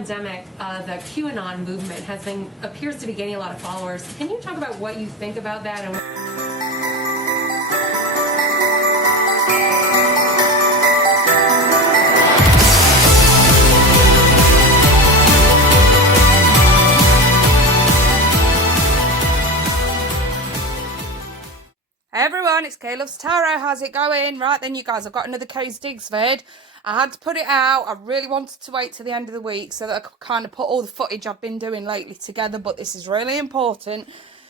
pandemic, the QAnon movement appears to be gaining a lot of followers. Can you talk about what you think about that? Hey everyone, it's Kay Loves Tarot. How's it going? Right then, you guys, I've got another KAYS DIGS vid. I had to put it out. I really wanted to wait till the end of the week so that I could kind of put all the footage I've been doing lately together, but this is really important.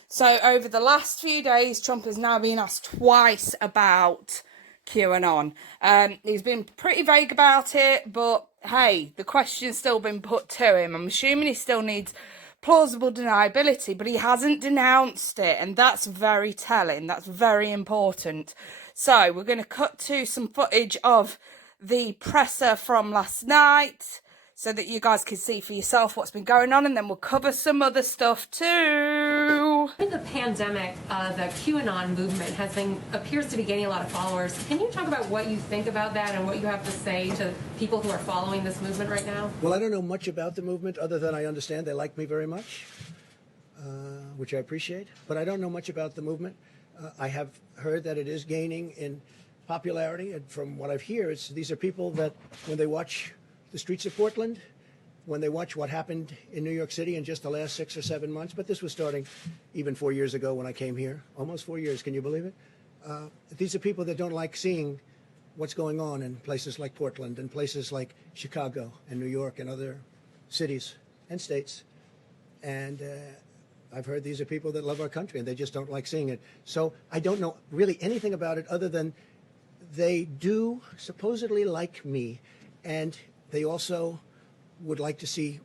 So over the last few days, Trump has now been asked twice about QAnon. He's been pretty vague about it, but hey, the question's still been put to him. I'm assuming he still needs plausible deniability, but he hasn't denounced it, and that's very telling. That's very important. So we're going to cut to some footage of the presser from last night so that you guys can see for yourself what's been going on, and then we'll cover some other stuff too. In the pandemic, the QAnon movement appears to be gaining a lot of followers. Can you talk about what you think about that and what you have to say to people who are following this movement right now? Well, I don't know much about the movement other than I understand they like me very much, which I appreciate. But I don't know much about the movement. I have heard that it is gaining in popularity, and from what I've heard, these are people that when they watch the streets of Portland, when they watch what happened in New York City in just the last 6 or 7 months, but this was starting even 4 years ago when I came here, almost 4 years, can you believe it? These are people that don't like seeing what's going on in places like Portland and places like Chicago and New York and other cities and states. And I've heard these are people that love our country and they just don't like seeing it. So I don't know really anything about it other than they do supposedly like me, and they also would like to see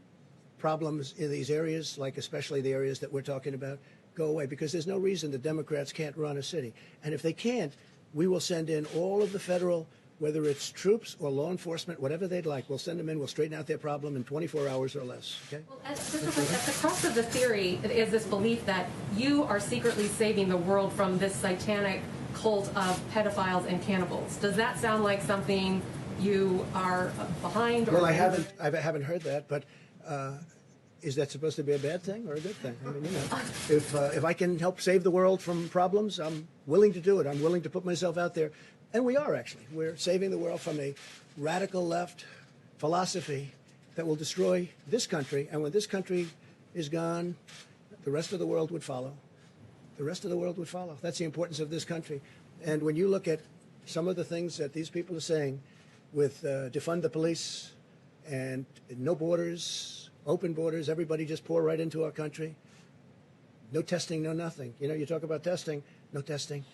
problems in these areas, like especially the areas that we're talking about, go away, because there's no reason the Democrats can't run a city. And if they can't, we will send in all of the federal, whether it's troops or law enforcement, whatever they'd like, we'll send them in, we'll straighten out their problem in 24 hours or less, okay? Well, at the crux of the theory is this belief that you are secretly saving the world from this satanic cult of pedophiles and cannibals. Does that sound like something you are behind? Or well, I haven't heard that, but is that supposed to be a bad thing or a good thing? I mean, you know, if I can help save the world from problems, I'm willing to do it. I'm willing to put myself out there, and we are actually. We're saving the world from a radical left philosophy that will destroy this country, and when this country is gone, the rest of the world would follow. The rest of the world would follow. That's the importance of this country. And when you look at some of the things that these people are saying with defund the police and no borders, open borders, everybody just pour right into our country. No testing, no nothing. You know, you talk about testing, no testing.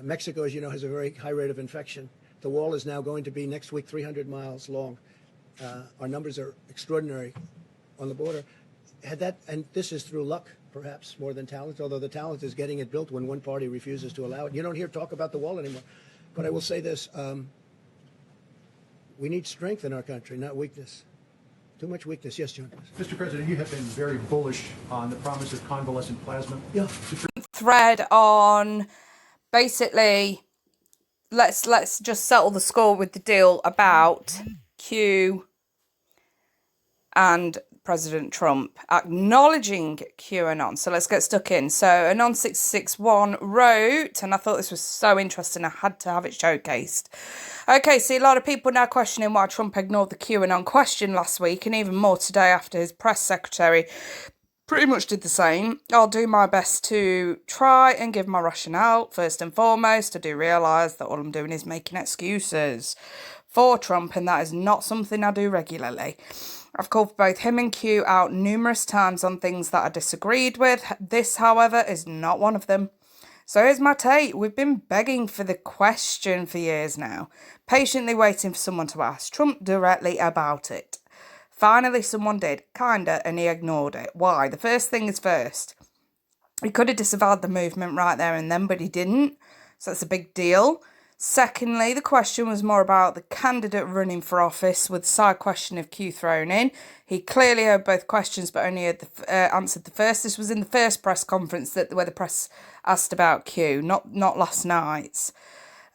Mexico, as you know, has a very high rate of infection. The wall is now going to be next week 300 miles long. Our numbers are extraordinary on the border. And this is through luck, perhaps, more than talent, although the talent is getting it built when one party refuses to allow it. You don't hear talk about the wall anymore. But I will say this, we need strength in our country, not weakness. Too much weakness. Yes, John. Mr. President, you have been very bullish on the promise of convalescent plasma. Yeah. Thread on basically, let's just settle the score with the deal about Q and President Trump acknowledging QAnon. So let's get stuck in. So Anon661 wrote, and I thought this was so interesting, I had to have it showcased. Okay, see, a lot of people now questioning why Trump ignored the QAnon question last week, and even more today after his press secretary pretty much did the same. I'll do my best to try and give my rationale. First and foremost, I do realise that all I'm doing is making excuses for Trump, and that is not something I do regularly. I've called both him and Q out numerous times on things that I disagreed with. This, however, is not one of them. So here's my take. We've been begging for the question for years now, patiently waiting for someone to ask Trump directly about it. Finally, someone did, kinda, and he ignored it. Why? The first thing is first. He could have disavowed the movement right there and then, but he didn't. So that's a big deal. Secondly, the question was more about the candidate running for office, with the side question of Q thrown in. He clearly heard both questions, but only heard answered the first. This was in the first press conference where the press asked about Q, not last night's.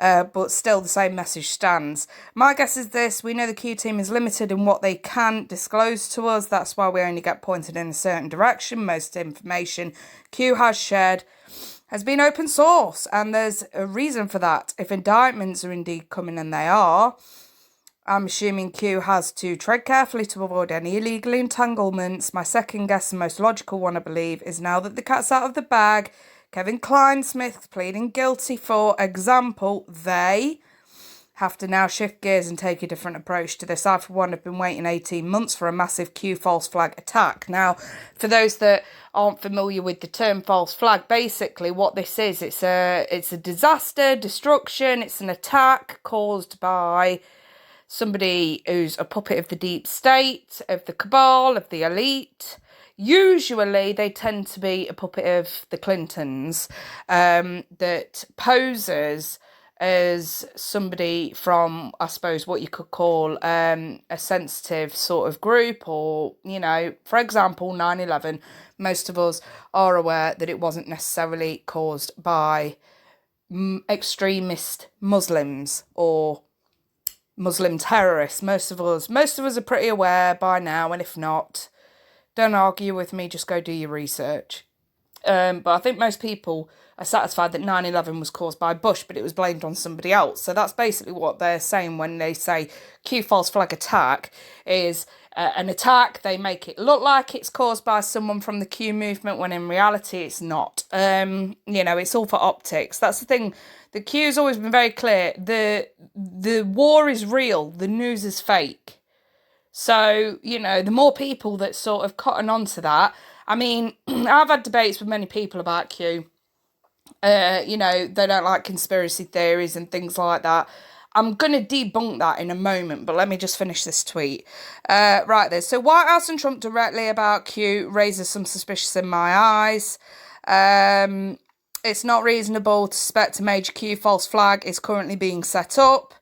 but still the same message stands. My guess is this: we know the Q team is limited in what they can disclose to us. That's why we only get pointed in a certain direction. Most information Q has shared has been open source, and there's a reason for that. If indictments are indeed coming, and they are, I'm assuming Q has to tread carefully to avoid any illegal entanglements. My second guess, and most logical one, I believe, is now that the cat's out of the bag, Kevin Kleinsmith pleading guilty, for example, they have to now shift gears and take a different approach to this. I, for one, have been waiting 18 months for a massive Q false flag attack. Now, for those that aren't familiar with the term false flag, basically what this is, it's a disaster, destruction, it's an attack caused by somebody who's a puppet of the deep state, of the cabal, of the elite. Usually they tend to be a puppet of the Clintons, that poses as somebody from, I suppose, what you could call a sensitive sort of group, or, you know, for example, 9/11. Most of us are aware that it wasn't necessarily caused by extremist Muslims or Muslim terrorists. Most of us are pretty aware by now, and if not, don't argue with me, just go do your research. But I think most people are satisfied that 9/11 was caused by Bush, but it was blamed on somebody else. So that's basically what they're saying when they say Q false flag attack is an attack. They make it look like it's caused by someone from the Q movement, when in reality it's not. You know, it's all for optics. That's the thing. The Q's always been very clear. The war is real. The news is fake. So, you know, the more people that sort of cotton on to that. I mean, I've had debates with many people about Q. You know, they don't like conspiracy theories and things like that. I'm going to debunk that in a moment, but let me just finish this tweet. Right there. So White House and Trump directly about Q raises some suspicion in my eyes. It's not reasonable to suspect a major Q false flag is currently being set up.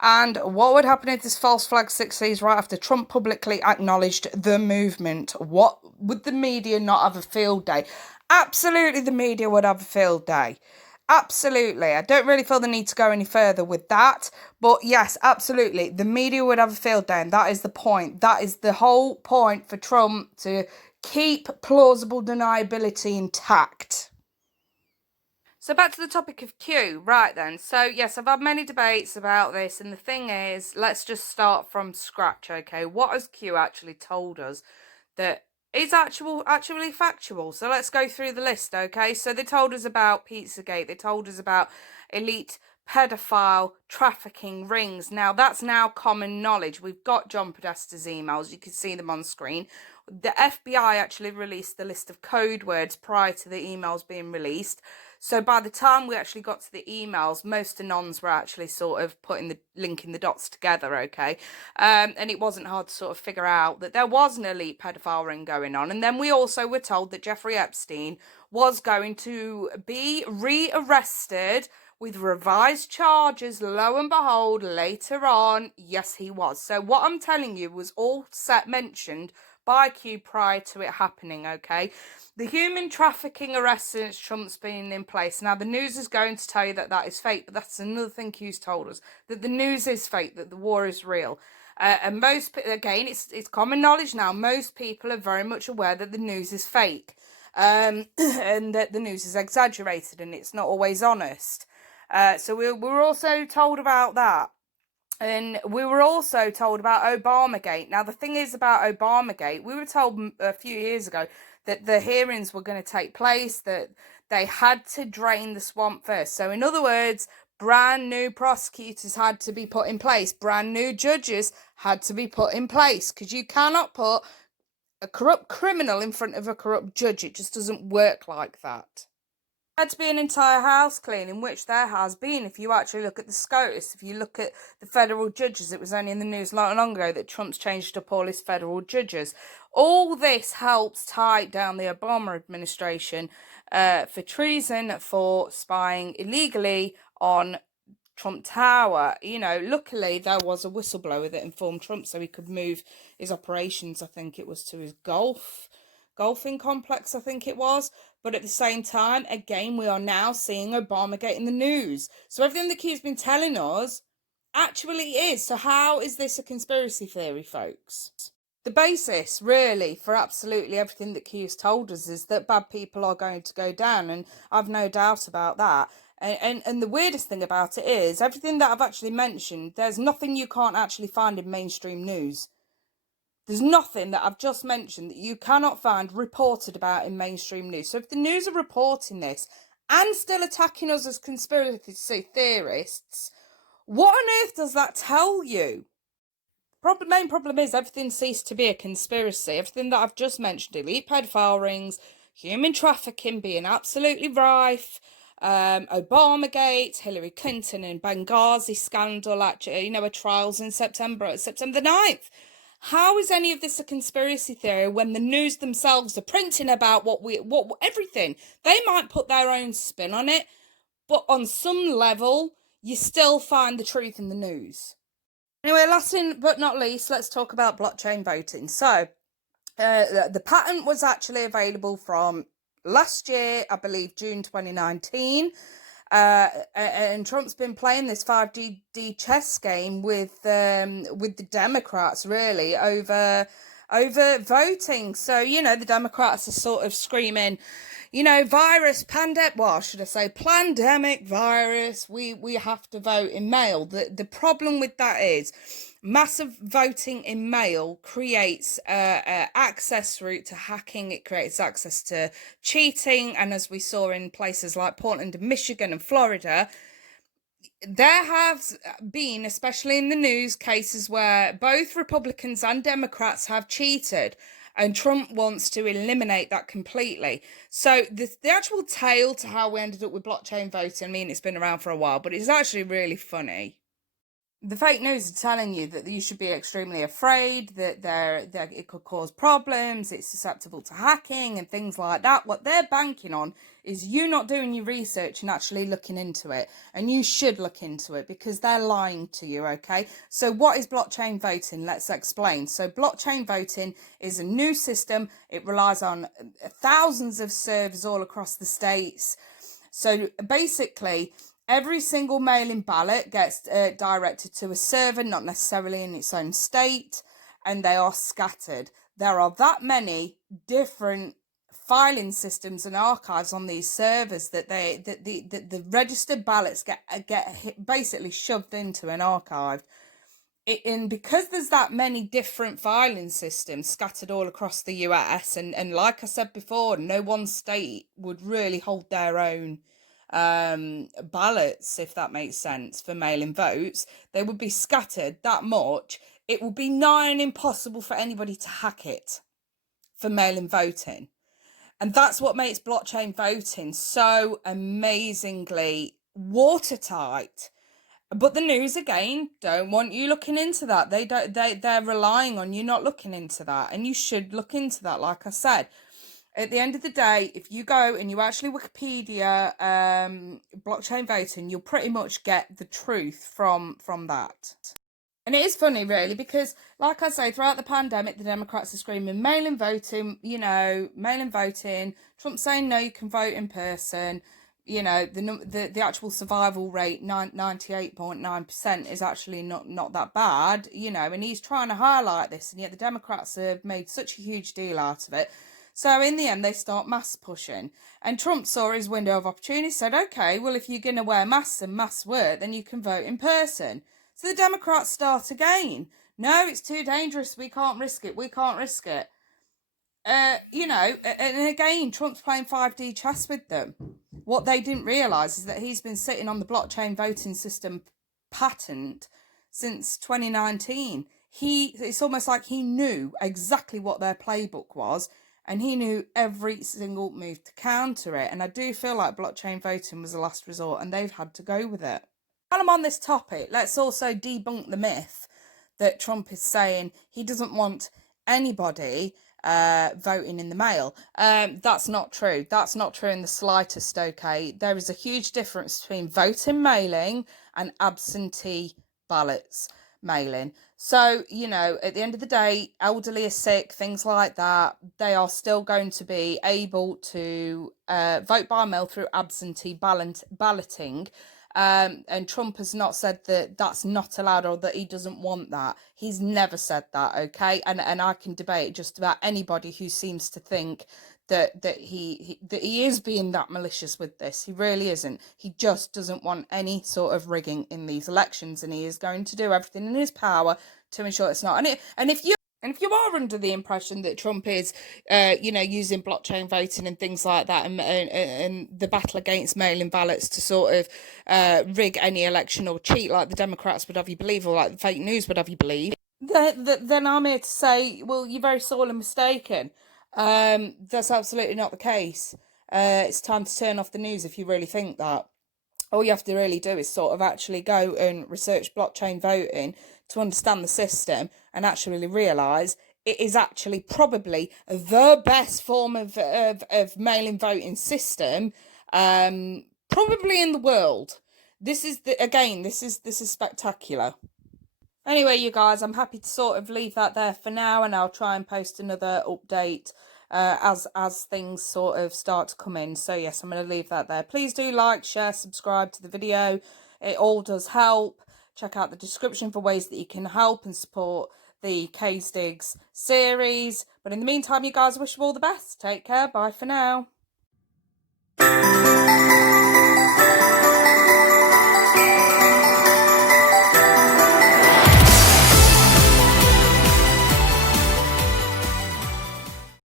And what would happen if this false flag succeeds right after Trump publicly acknowledged the movement? What would the media not have a field day? Absolutely, the media would have a field day. Absolutely. I don't really feel the need to go any further with that. But yes, absolutely. The media would have a field day, and that is the point. That is the whole point for Trump, to keep plausible deniability intact. So back to the topic of Q. Right then. So yes, I've had many debates about this, and the thing is, let's just start from scratch, okay? What has Q actually told us that is actually factual? So let's go through the list, okay? So they told us about Pizzagate. They told us about elite pedophile trafficking rings. Now, that's now common knowledge. We've got John Podesta's emails. You can see them on screen. The FBI actually released the list of code words prior to the emails being released. So by the time we actually got to the emails, most anons were actually sort of linking the dots together, okay? And it wasn't hard to sort of figure out that there was an elite pedophile ring going on. And then we also were told that Jeffrey Epstein was going to be rearrested with revised charges. Lo and behold, later on, yes, he was. So what I'm telling you was all mentioned by Q prior to it happening, okay? The human trafficking arrest since Trump's been in place. Now, the news is going to tell you that that is fake, but that's another thing Q's told us, that the news is fake, that the war is real. And most, again, it's common knowledge now, most people are very much aware that the news is fake, and that the news is exaggerated and it's not always honest. So we were also told about that. And we were also told about Obamagate. Now, the thing is about Obamagate, we were told a few years ago that the hearings were going to take place, that they had to drain the swamp first. So, in other words, brand new prosecutors had to be put in place. Brand new judges had to be put in place. Because you cannot put a corrupt criminal in front of a corrupt judge. It just doesn't work like that. Had to be an entire house cleaning, which there has been. If you actually look at the SCOTUS, if you look at the federal judges, it was only in the news not long ago that Trump's changed up all his federal judges. All this helps tie down the Obama administration for treason, for spying illegally on Trump Tower. You know, luckily there was a whistleblower that informed Trump so he could move his operations, I think it was to his Gulf golfing complex, I think it was. But at the same time, again, we are now seeing Obamagate in the news. So everything the Q's been telling us actually is. So how is this a conspiracy theory, folks? The basis, really, for absolutely everything that Q's told us is that bad people are going to go down, and I've no doubt about that. And the weirdest thing about it is, everything that I've actually mentioned, there's nothing you can't actually find in mainstream news. There's nothing that I've just mentioned that you cannot find reported about in mainstream news. So if the news are reporting this and still attacking us as conspiracy theorists, what on earth does that tell you? Main problem is everything ceased to be a conspiracy. Everything that I've just mentioned, elite paedophile rings, human trafficking being absolutely rife, Obamagate, Hillary Clinton and Benghazi scandal, actually, her trials in September the 9th. How is any of this a conspiracy theory when the news themselves are printing about everything? They might put their own spin on it, but on some level, you still find the truth in the news. Anyway, last but not least, let's talk about blockchain voting. So, the patent was actually available from last year, I believe June 2019. And Trump's been playing this 5D chess game with the Democrats, really, over voting. So, the Democrats are sort of screaming, pandemic virus, we have to vote in mail. The problem with that is massive voting in mail creates access route to hacking. It creates access to cheating. And as we saw in places like Portland and Michigan and Florida, there have been, especially in the news, cases where both Republicans and Democrats have cheated. And Trump wants to eliminate that completely. So the actual tale to how we ended up with blockchain voting, I mean, it's been around for a while, but it's actually really funny. The fake news are telling you that you should be extremely afraid, that it could cause problems, it's susceptible to hacking and things like that. What they're banking on is you not doing your research and actually looking into it. And you should look into it because they're lying to you, okay? So what is blockchain voting? Let's explain. So blockchain voting is a new system. It relies on thousands of servers all across the states. So basically, every single mail-in ballot gets directed to a server, not necessarily in its own state, and they are scattered. There are that many different filing systems and archives on these servers that the registered ballots get basically shoved into an archive. And because there's that many different filing systems scattered all across the US, and like I said before, no one state would really hold their own ballots, if that makes sense, for mail-in votes. They would be scattered that much. It would be nigh on impossible for anybody to hack it for mail-in voting. And that's what makes blockchain voting so amazingly watertight. But the news, again, don't want you looking into that. They're relying on you not looking into that. And you should look into that, like I said. At the end of the day, if you go and you actually Wikipedia blockchain voting, you'll pretty much get the truth from that. And it is funny, really, because, like I say, throughout the pandemic, the Democrats are screaming mail-in voting, mail-in voting. Trump saying, no, you can vote in person. The actual survival rate, 98.9%, is actually not that bad, and he's trying to highlight this, and yet the Democrats have made such a huge deal out of it. So in the end, they start mass pushing. And Trump saw his window of opportunity, said, okay, well, if you're going to wear masks and masks work, then you can vote in person. So the Democrats start again. No, it's too dangerous. We can't risk it. And again, Trump's playing 5D chess with them. What they didn't realise is that he's been sitting on the blockchain voting system patent since 2019. It's almost like he knew exactly what their playbook was, and he knew every single move to counter it. And I do feel like blockchain voting was a last resort, and they've had to go with it. While I'm on this topic, let's also debunk the myth that Trump is saying he doesn't want anybody voting in the mail. That's not true. That's not true in the slightest, okay? There is a huge difference between voting mailing and absentee ballots. mail-in. So, you know, at the end of the day, elderly are sick, things like that, they are still going to be able to vote by mail through absentee balloting. And Trump has not said that that's not allowed or that he doesn't want that. He's never said that, okay? And I can debate just about anybody who seems to think that he is being that malicious with this. He really isn't. He just doesn't want any sort of rigging in these elections, and he is going to do everything in his power to ensure it's not. And if you are under the impression that Trump is, you know, using blockchain voting and things like that, and the battle against mail-in ballots to sort of rig any election or cheat like the Democrats would have you believe, or like the fake news would have you believe, then I'm here to say, well, you're very sorely mistaken. That's absolutely not the case. It's time to turn off the news if you really think that. All you have to really do is sort of actually go and research blockchain voting to understand the system and actually realise it is actually probably the best form of mail-in voting system, probably in the world. This is spectacular. Anyway, you guys, I'm happy to sort of leave that there for now, and I'll try and post another update as things sort of start to come in. So yes, I'm going to leave that there. Please do like, share, subscribe to the video. It all does help. Check out the description for ways that you can help and support the KAYS DIGS series. But in the meantime, you guys, I wish you all the best. Take care. Bye for now.